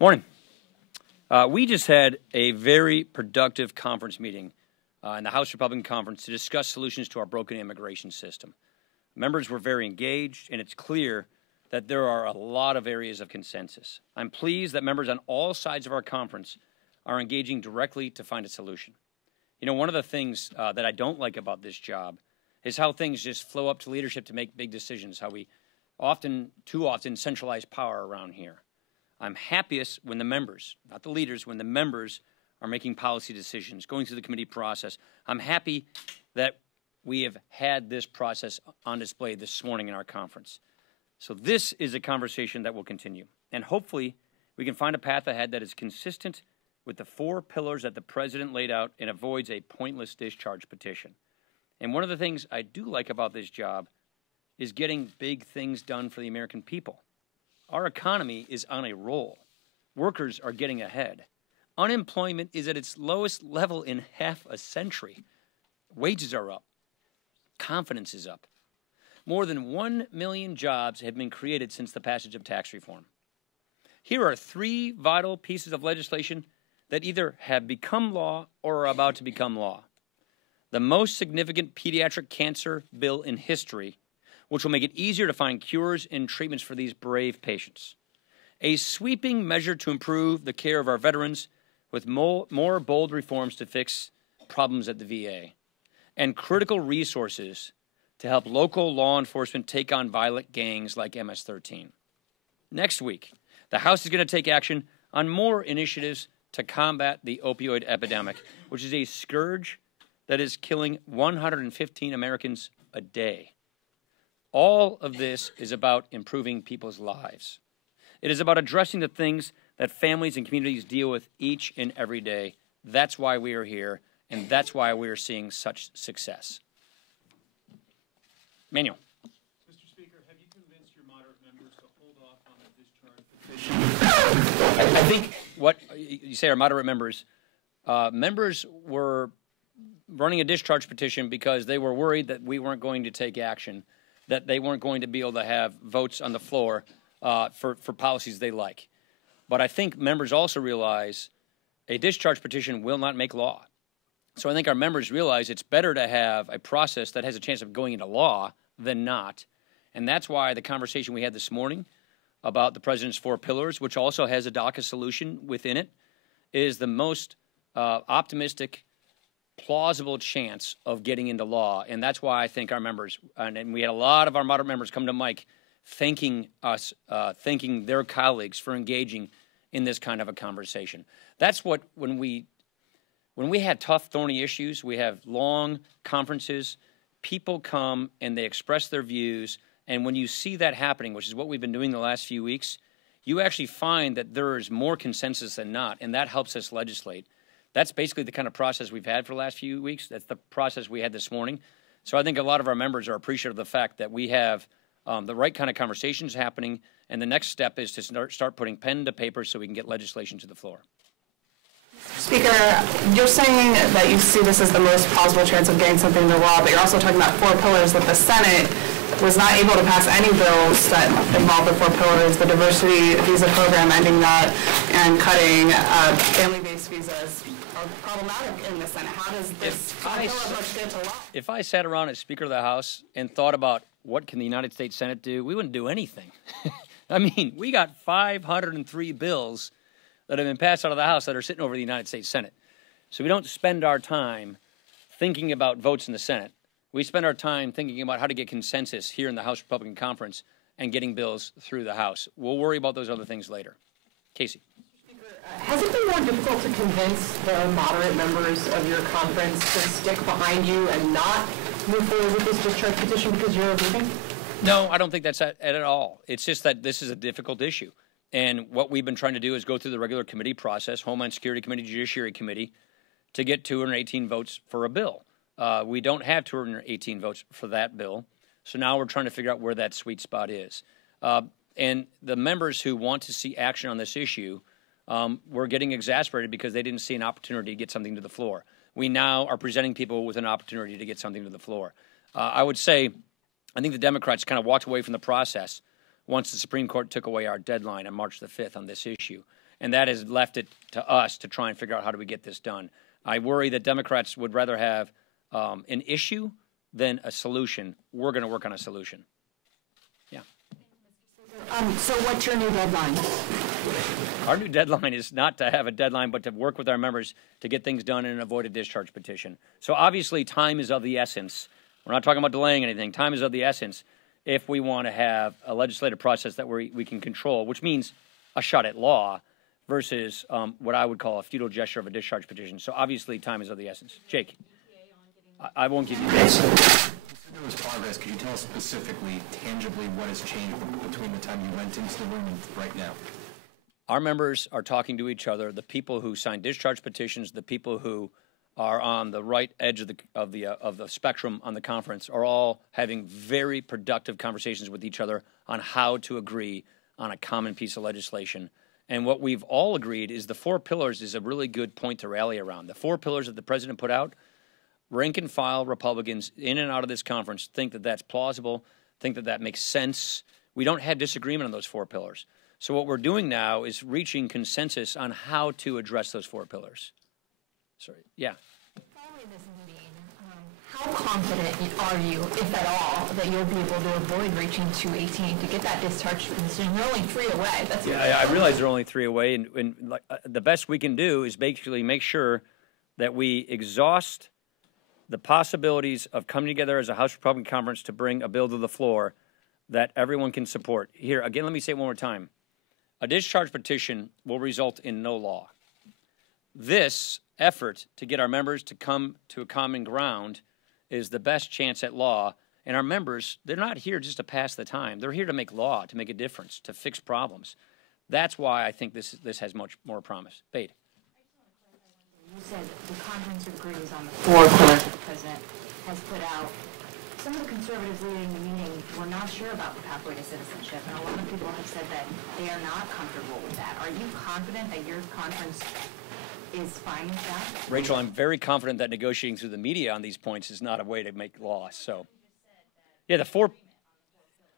Morning. We just had a very productive conference meeting in the House Republican Conference to discuss solutions to our broken immigration system. Members were very engaged, and it's clear that there are a lot of areas of consensus. I'm pleased that members on all sides of our conference are engaging directly to find a solution. You know, one of the things that I don't like about this job is how things just flow up to leadership to make big decisions, how we too often centralize power around here. I'm happiest when the members, not the leaders, when the members are making policy decisions, going through the committee process. I'm happy that we have had this process on display this morning in our conference. So this is a conversation that will continue. And hopefully we can find a path ahead that is consistent with the 4 pillars that the President laid out and avoids a pointless discharge petition. And one of the things I do like about this job is getting big things done for the American people. Our economy is on a roll. Workers are getting ahead. Unemployment is at its lowest level in half a century. Wages are up. Confidence is up. More than 1 million jobs have been created since the passage of tax reform. Here are 3 vital pieces of legislation that either have become law or are about to become law. The most significant pediatric cancer bill in history, which will make it easier to find cures and treatments for these brave patients. A sweeping measure to improve the care of our veterans with more bold reforms to fix problems at the VA. And critical resources to help local law enforcement take on violent gangs like MS-13. Next week, the House is going to take action on more initiatives to combat the opioid epidemic, which is a scourge that is killing 115 Americans a day. All of this is about improving people's lives. It is about addressing the things that families and communities deal with each and every day. That's why we are here, and that's why we are seeing such success. Manuel. Mr. Speaker, have you convinced your moderate members to hold off on the discharge petition? I think what you say, our moderate members, members were running a discharge petition because they were worried that we weren't going to take action, that they weren't going to be able to have votes on the floor for policies they like. But I think members also realize a discharge petition will not make law. So I think our members realize it's better to have a process that has a chance of going into law than not. And that's why the conversation we had this morning about the President's 4 pillars, which also has a DACA solution within it, is the most optimistic, plausible chance of getting into law. And that's why I think our members, and we had a lot of our moderate members come to Mike thanking us, thanking their colleagues for engaging in this kind of a conversation. That's what, when we have tough, thorny issues, we have long conferences, people come and they express their views, and when you see that happening, which is what we've been doing the last few weeks, you actually find that there is more consensus than not, and that helps us legislate. That's basically the kind of process we've had for the last few weeks. That's the process we had this morning. So I think a lot of our members are appreciative of the fact that we have the right kind of conversations happening, and the next step is to start putting pen to paper so we can get legislation to the floor. Speaker, you're saying that you see this as the most plausible chance of getting something into law, but you're also talking about 4 pillars that the Senate was not able to pass any bills that involve the 4 pillars, the diversity visa program, ending that, and cutting family-based visas are problematic in the Senate. How does this approach get to law? If I sat around as Speaker of the House and thought about what can the United States Senate do, we wouldn't do anything. I mean, we got 503 bills that have been passed out of the House that are sitting over the United States Senate. So we don't spend our time thinking about votes in the Senate. We spend our time thinking about how to get consensus here in the House Republican Conference and getting bills through the House. We'll worry about those other things later. Casey. Has it been more difficult to convince the moderate members of your conference to stick behind you and not move forward with this discharge petition because you're leaving? No, I don't think that's at all. It's just that this is a difficult issue. And what we've been trying to do is go through the regular committee process, Homeland Security Committee, Judiciary Committee, to get 218 votes for a bill. We don't have 218 votes for that bill. So now we're trying to figure out where that sweet spot is. And the members who want to see action on this issue were getting exasperated because they didn't see an opportunity to get something to the floor. We now are presenting people with an opportunity to get something to the floor. I would say I think the Democrats kind of walked away from the process once the Supreme Court took away our deadline on March the 5th on this issue. And that has left it to us to try and figure out how do we get this done. I worry that Democrats would rather have an issue than a solution. We're going to work on a solution. Yeah. So what's your new deadline? Our new deadline is not to have a deadline, but to work with our members to get things done and avoid a discharge petition. So obviously time is of the essence. We're not talking about delaying anything. Time is of the essence if we want to have a legislative process that we can control, which means a shot at law versus what I would call a futile gesture of a discharge petition. So obviously time is of the essence. Jake, I won't give you dates. There was progress. Could you tell us specifically, tangibly, what has changed between the time you went into the room and right now? Our members are talking to each other. The people who sign discharge petitions, the people who are on the right edge of the spectrum on the conference, are all having very productive conversations with each other on how to agree on a common piece of legislation. And what we've all agreed is the 4 pillars is a really good point to rally around. The 4 pillars that the president put out, rank and file Republicans in and out of this conference think that that's plausible, think that that makes sense. We don't have disagreement on those 4 pillars. So what we're doing now is reaching consensus on how to address those 4 pillars. Sorry, yeah. Following this meeting, how confident are you, if at all, that you'll be able to avoid reaching 218 to get that discharge decision? You're only 3 away. That's I realize they're only 3 away, and the best we can do is basically make sure that we exhaust the possibilities of coming together as a House Republican conference to bring a bill to the floor that everyone can support. Here, again, let me say it one more time. A discharge petition will result in no law. This effort to get our members to come to a common ground is the best chance at law. And our members, they're not here just to pass the time. They're here to make law, to make a difference, to fix problems. That's why I think this has much more promise. Bade. You said the conference agrees on the 4 pillars the president has put out. Some of the conservatives leading the meeting were not sure about the pathway to citizenship, and a lot of people have said that they are not comfortable with that. Are you confident that your conference is fine with that? Rachel, I'm very confident that negotiating through the media on these points is not a way to make law. So, yeah, the 4.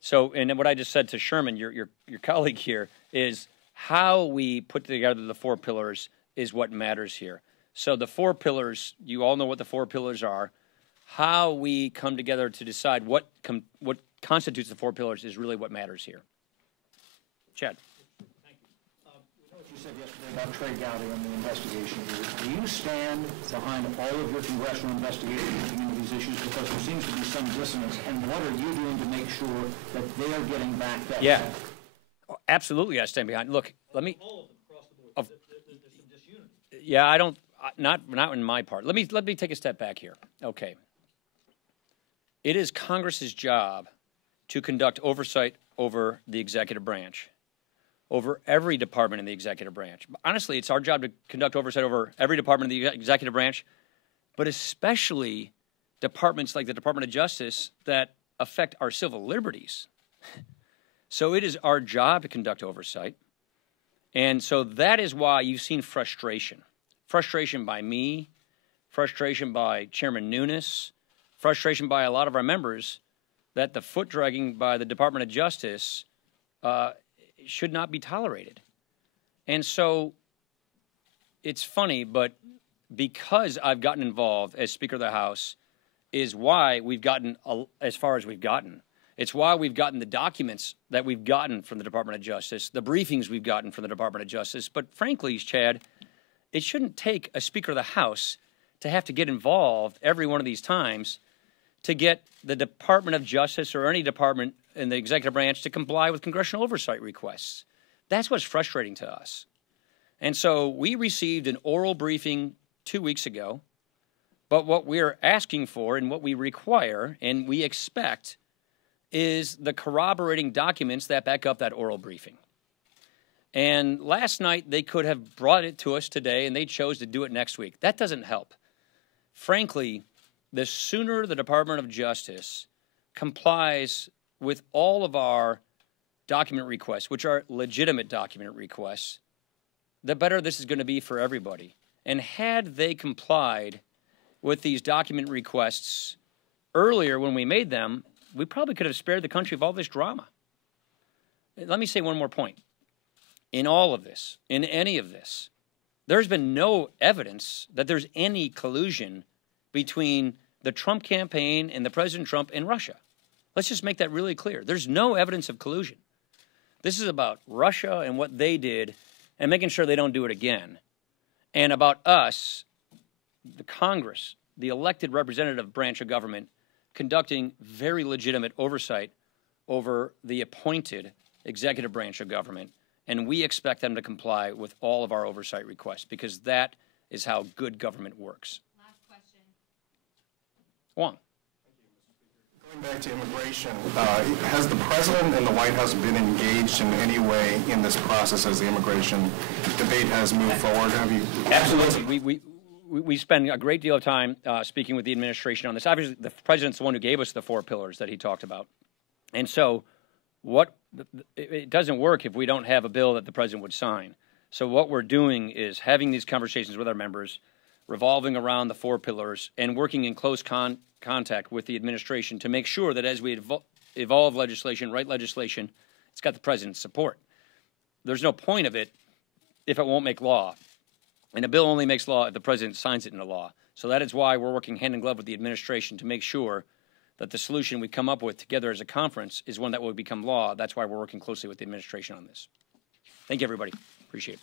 So, and what I just said to Sherman, your colleague here, is how we put together the 4 pillars is what matters here. So the 4 pillars, you all know what the 4 pillars are. How we come together to decide what constitutes the 4 pillars is really what matters here. Chad. Thank you. We know what you said yesterday about Trey Gowdy and the investigation. Do you stand behind all of your congressional investigations into these issues? Because there seems to be some dissonance. And what are you doing to make sure that they're getting back that? Yeah, absolutely I stand behind. Look, let me. All of them across the board. There's some disunity. Yeah, I don't. Not in my part. Let me take a step back here. Okay. It is Congress's job to conduct oversight over the executive branch, over every department in the executive branch. Honestly, it's our job to conduct oversight over every department in the executive branch, but especially departments like the Department of Justice that affect our civil liberties. So it is our job to conduct oversight. And so that is why you've seen frustration. Frustration by me, frustration by Chairman Nunes, frustration by a lot of our members that the foot dragging by the Department of Justice should not be tolerated. And so it's funny, but because I've gotten involved as Speaker of the House is why we've gotten as far as we've gotten. It's why we've gotten the documents that we've gotten from the Department of Justice, the briefings we've gotten from the Department of Justice. But frankly, Chad, it shouldn't take a Speaker of the House to have to get involved every one of these times to get the Department of Justice or any department in the executive branch to comply with congressional oversight requests. That's what's frustrating to us. And so we received an oral briefing 2 weeks ago, but what we're asking for and what we require and we expect is the corroborating documents that back up that oral briefing. And last night they could have brought it to us today and they chose to do it next week. That doesn't help. Frankly, the sooner the Department of Justice complies with all of our document requests, which are legitimate document requests, the better this is going to be for everybody. And had they complied with these document requests earlier when we made them, we probably could have spared the country of all this drama. let me say one more point. In all of this, in any of this, there's been no evidence that there's any collusion between the Trump campaign and the President Trump and Russia. Let's just make that really clear. There's no evidence of collusion. This is about Russia and what they did and making sure they don't do it again. And about us, the Congress, the elected representative branch of government, conducting very legitimate oversight over the appointed executive branch of government. And we expect them to comply with all of our oversight requests because that is how good government works. Last question. Wong. Going back to immigration, has the President and the White House been engaged in any way in this process as the immigration debate has moved forward? Have you? Absolutely. We spend a great deal of time speaking with the administration on this. Obviously, the President's the one who gave us the 4 pillars that he talked about. And so it doesn't work if we don't have a bill that the President would sign. So what we're doing is having these conversations with our members, revolving around the 4 pillars, and working in close contact with the administration to make sure that as we evolve legislation, write legislation, it's got the President's support. There's no point of it if it won't make law. And a bill only makes law if the President signs it into law. So that is why we're working hand in glove with the administration to make sure that the solution we come up with together as a conference is one that will become law. That's why we're working closely with the administration on this. Thank you, everybody. Appreciate it.